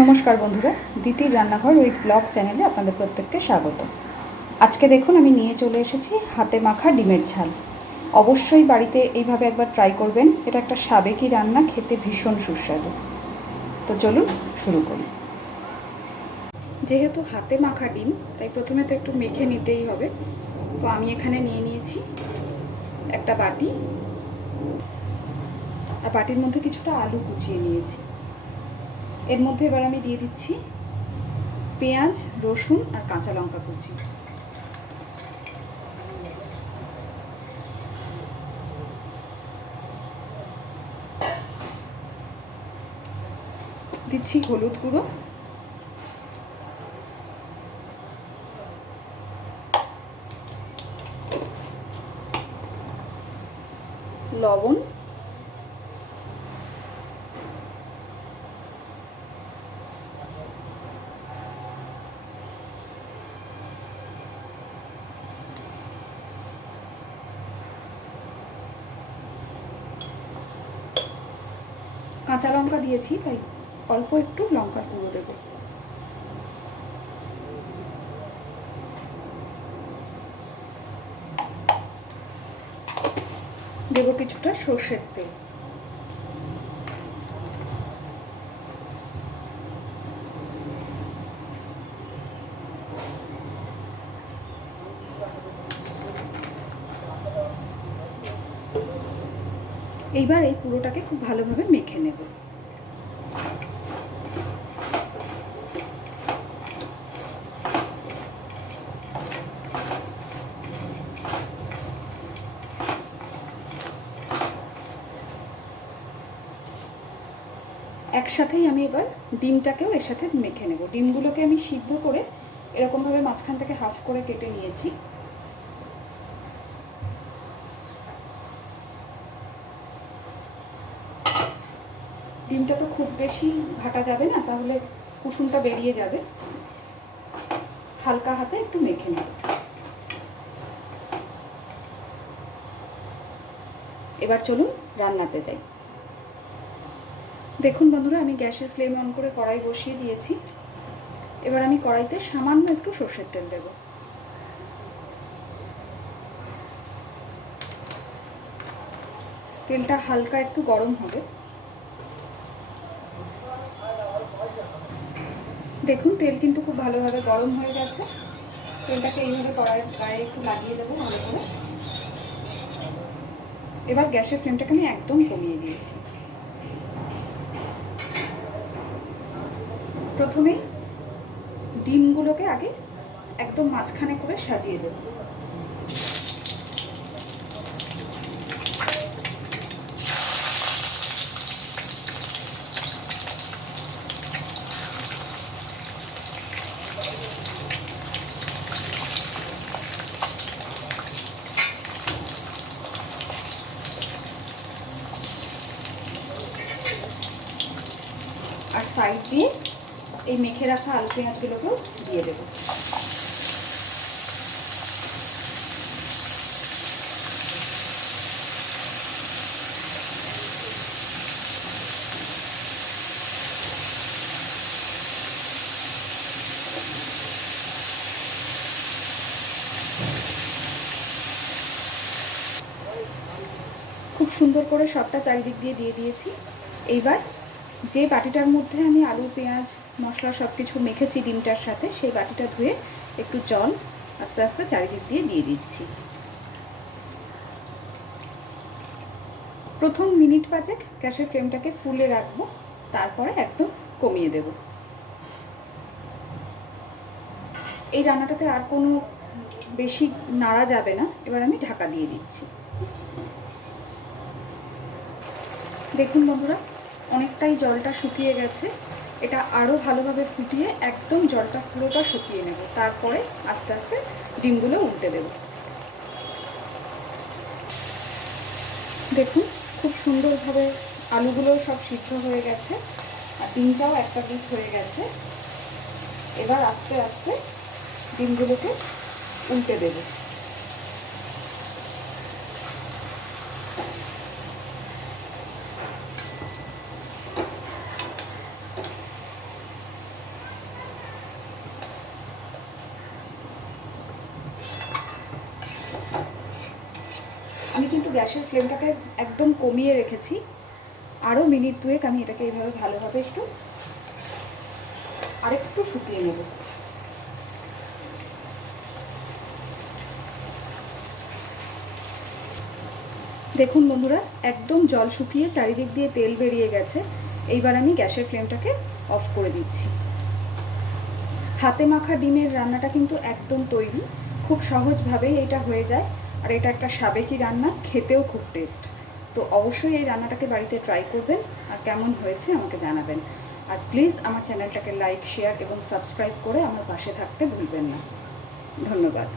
নমস্কার বন্ধুরা, দিতির রান্নাঘর উইথ ব্লগ চ্যানেলে আপনাদের প্রত্যেককে স্বাগত। আজকে দেখুন আমি নিয়ে চলে এসেছি হাতে মাখা ডিমের ঝাল। অবশ্যই বাড়িতে এইভাবে একবার ট্রাই করবেন। এটা একটা সাবেকি রান্না, খেতে ভীষণ সুস্বাদু। তো চলুন শুরু করি। যেহেতু হাতে মাখা ডিম, তাই প্রথমে তো একটু মেখে নিতেই হবে। তো আমি এখানে নিয়ে নিয়েছি একটা বাটি, আর বাটির মধ্যে কিছুটা আলু কুচিয়ে নিয়েছি। এর মধ্যে এবার আমি দিয়ে দিচ্ছি পেঁয়াজ, রসুন আর কাঁচা লঙ্কা কুচি। দিচ্ছি হলুদ গুঁড়ো, লবণ, কাঁচা লঙ্কা দিয়েছি তাই অল্প একটু লঙ্কার গুঁড়ো দেব। দেব কিছুটা সর্ষের তেল। এইবার এই পুরোটাকে খুব ভালোভাবে মেখে নেব। একসাথেই আমি এবার ডিমটাকেও এর সাথে মেখে নেব। ডিমগুলোকে আমি সিদ্ধ করে এরকমভাবে মাঝখান থেকে হাফ করে কেটে নিয়েছি। ডিমটা তো খুব বেশি ঘাটা যাবে না, তাহলে কুসুমটা বেরিয়ে যাবে। হালকা হাতে একটু মেখে নেব। এবার চলুন রান্নাতে যাই। দেখুন বন্ধুরা, আমি গ্যাসের ফ্লেম অন করে কড়াই বসিয়ে দিয়েছি। এবার আমি কড়াইতে সামান্য একটু সর্ষের তেল দেব। তেলটা হালকা একটু গরম হবে। দেখুন তেল কিন্তু খুব ভালোভাবে গরম হয়ে গেছে। তেলটাকে এইভাবে কড়াইয়ের গায়ে একটু লাগিয়ে দেবো ভালো করে। এবার গ্যাসের ফ্লেমটাকে আমি একদম কমিয়ে দিয়েছি। প্রথমেই ডিমগুলোকে আগে একদম মাঝখানে করে সাজিয়ে দেব। আর সাইড দিয়ে এই মেখে রাখা আলু পেঁয়াজগুলোকেও দিয়ে দেবো। খুব সুন্দর করে সবটা চারিদিক দিয়ে দিয়ে দিয়েছি। এইবার যে বাটিটার মধ্যে আমি আলু পেঁয়াজ মশলা সব কিছু মেখেছি ডিমটার সাথে, সেই বাটিটা ধুয়ে একটু জল আস্তে আস্তে চারিদিক দিয়ে দিয়ে দিচ্ছি। প্রথম মিনিট পাঁচেক গ্যাসের ফ্লেমটাকে ফুলে রাখবো, তারপরে একদম কমিয়ে দেব। এই রান্নাটাতে আর কোনো বেশি নাড়া যাবে না। এবার আমি ঢাকা দিয়ে দিচ্ছি। দেখুন বন্ধুরা, অনেকটাই জলটা শুকিয়ে গেছে। এটা আরও ভালোভাবে ফুটিয়ে একদম জলটা পুরোটা শুকিয়ে নেব। তারপরে আস্তে আস্তে ডিমগুলো উল্টে দেব। দেখুন খুব সুন্দরভাবে আলুগুলো সব সিদ্ধ হয়ে গেছে, আর ডিমটাও একটা পিস হয়ে গেছে। এবার আস্তে আস্তে ডিমগুলোকে উল্টে দেব। গ্যাসের ফ্লেমটাকে একদম কমিয়ে রেখেছি। আরও মিনিট দুয়েক আমি এটাকে এইভাবে ভালোভাবে আরেকটু শুকিয়ে নেব। দেখুন বন্ধুরা, একদম জল শুকিয়ে চারিদিক দিয়ে তেল বেরিয়ে গেছে। এইবার আমি গ্যাসের ফ্লেমটাকে অফ করে দিচ্ছি। হাতে মাখা ডিমের রান্নাটা কিন্তু একদম তৈরি, খুব সহজভাবেই এটা হয়ে যায়। আর এটা একটা সাবেকি রান্না, খেতেও খুব টেস্ট। তো অবশ্যই এই রান্নাটাকে বাড়িতে ট্রাই করবেন, আর কেমন হয়েছে আমাকে জানাবেন। আর প্লিজ আমার চ্যানেলটাকে লাইক, শেয়ার এবং সাবস্ক্রাইব করে আমার পাশে থাকতে ভুলবেন না। ধন্যবাদ।